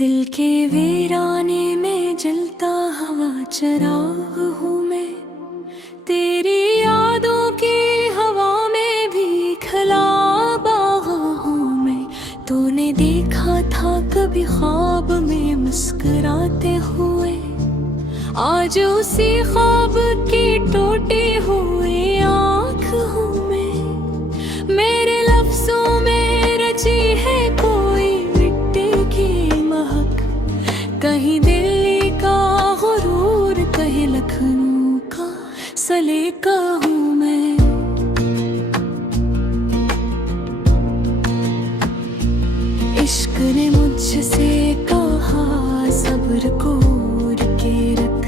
दिल के वीराने में जलता हवा चराग हूँ मैं, तेरी यादों की हवा में भी खला बागा हूँ मैं। तूने देखा था कभी ख्वाब में मुस्कुराते हुए, आज उसी ख्वाब की टूटी हुई आँख हूँ मैं। मेरे लफ्जों में रची है कोई मिट्टी की महक, कहीं दिल्ली का गुरूर, कहीं लखनऊ का सलीका हूँ मैं। इश्क ने मुझसे कहा सब्र को के रख,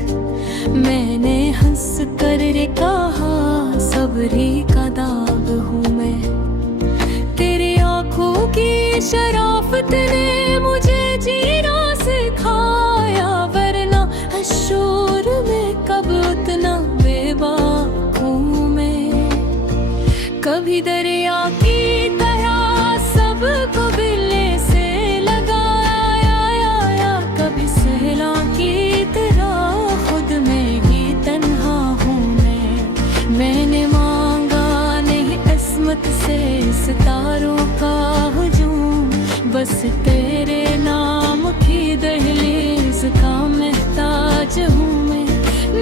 मैंने हंस कर कहा सब्री का दाग हूँ मैं। तेरी आँखों की शराफत ने मुझे जीना सिखाया, वरना शोर में कब उतना बेबाक हूँ मैं। कभी दरिया की तरह सबको बिल्ले से लगाया, कभी सहला की तरह खुद में ही तन्हा हूँ मैं। मैंने मांगा नहीं किस्मत से सितारों का हुजूम, बस तेरे नाम की दहलीज का महताज हूँ मैं।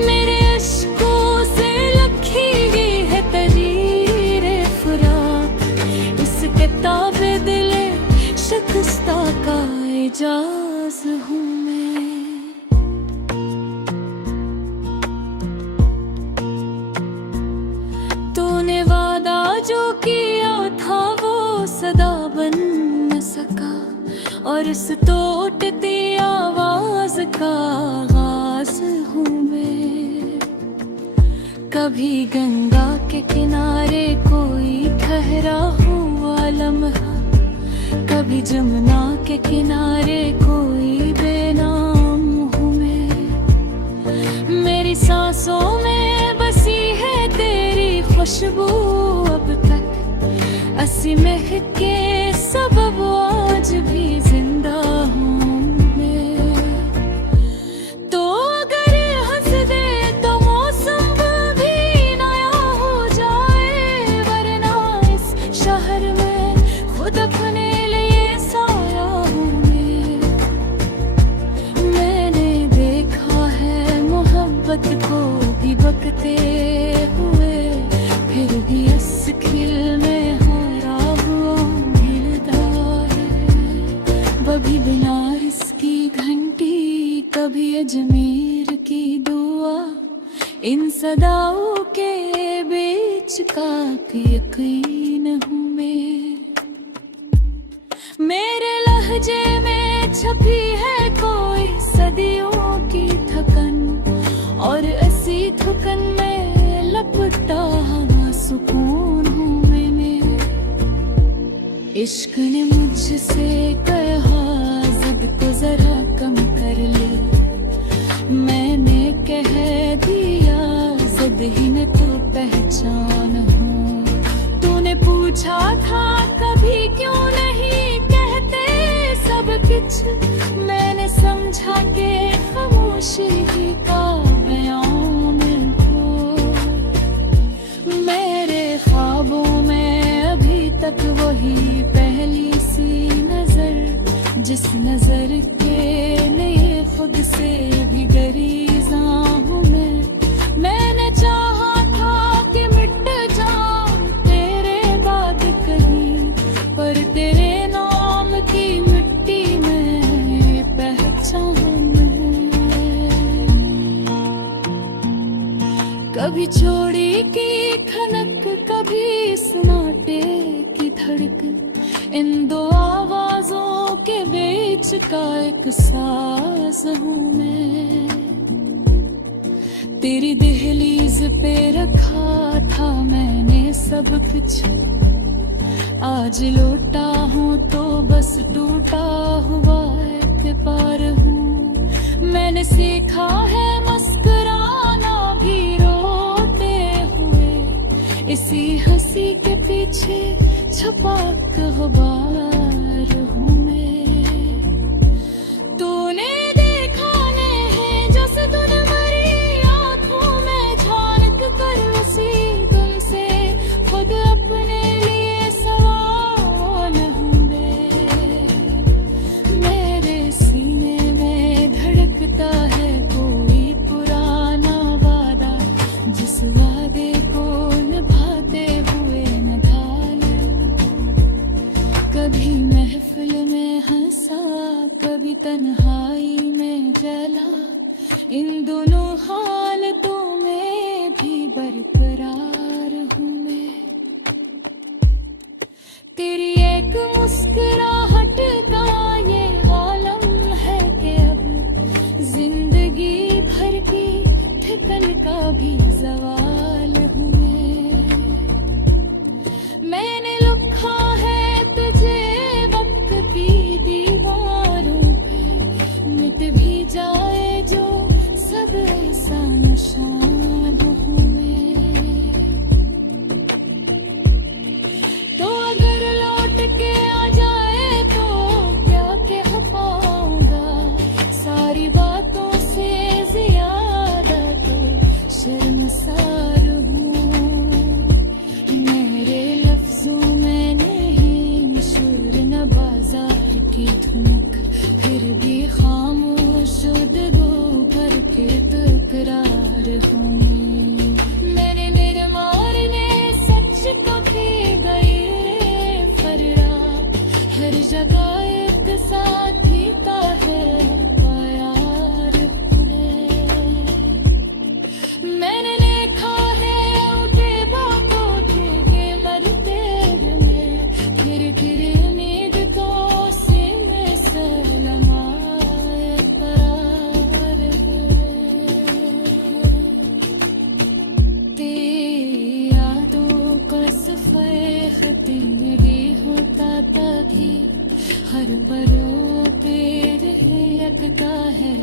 मेरे अश्कों से लखी गई है तहरीरे फुराक, इस किताबे दिले शिकस्ता का एजाज हूँ मैं। तूने वादा जो किया था वो सदा बन न सका, और इस टूटती आवाज का आगाज हूँ मैं। कभी गंगा के किनारे कोई ठहरा हुआ लम्हा, कभी जमुना के किनारे कोई बेनाम हूँ मैं। मेरी सांसों में बसी है तेरी खुशबू अब तक, अस्सी महके सबब आज भी जिंदा हूँ मैं। तो अगर हंस दे तो मौसम भी नया हो जाए, वरना इस शहर में खुद अपने लिए साया हूँ मैं। मैंने देखा है मोहब्बत को भी बकते हुए, फिर भी इस खिल में हारा हुआ मिलता है। कभी बनारस की घंटी, कभी अजमेर की दुआ, इन सदाओं के बीच का यकीन हूँ मैं। मेरे लहजे में छपी है कोई सदियों की थकन, और ऐसी थकन में लपटा हुआ सुकून हूँ मैंने। इश्क ने मुझसे कहा जिद को जरा कम कर ले, मैंने कह दिया जिद ही न तो पहचान हूँ। तूने पूछा था कभी क्यों नहीं कहते सब कुछ, मैंने समझा के खामोशी ही का बयान हो। मेरे ख्वाबों में अभी तक वही पहली सी नजर, जिस नजर के लिए खुद से भी गरेज़ा हूँ मैं। मैंने चाहा था कि मिट जाऊं तेरे बाद कहीं, पर तेरे नाम की मिट्टी में पहचान है। कभी छोड़ी की खनक, कभी सन्नाटे की धड़कन, इन दो आवाजों के बीच का एक साज हूँ मैं। तेरी दहलीज पे रखा था मैंने सब कुछ, आज लौटा हूँ तो बस टूटा हुआ एक पार हूँ। मैंने सीखा है मुस्कुराना भी रोते हुए, इसी हंसी के पीछे छुपा गुबार हूँ मैं। तो कभी तन्हाई में जला, इन दोनों हालतों में भी बरकरार हूँ मैं। तेरी एक मुस्कुराहट का ये आलम है कि अब जिंदगी भर की ठिकन का भी जवाल हूँ मैंने लिखा है तुझे वक्त की दीवारों पे, मिट भी जाए जो सब ऐसा निशान हूँ मैं। तो अगर लौट के आ जाए तो क्या कह पाऊंगा, सारी बातों से ज्यादा तो शर्मसार हूँ। मेरे लफ्जों में नहीं शोर न बाजार की धुनक, फिर भी खामोश गुफ्तगू भर के तो इकरार हूँ। मैंने मेरे मारने सच कभी गई रे फरियाद, हर जगह एक साथी का है प्यार हूँ मैंने देखा है उठे बातों के मरते में, फिर उम्मीद को सीने से लमाए करार तेरी यादों का सफर खती भी होता तभी, हर परों पे रहे यकता है।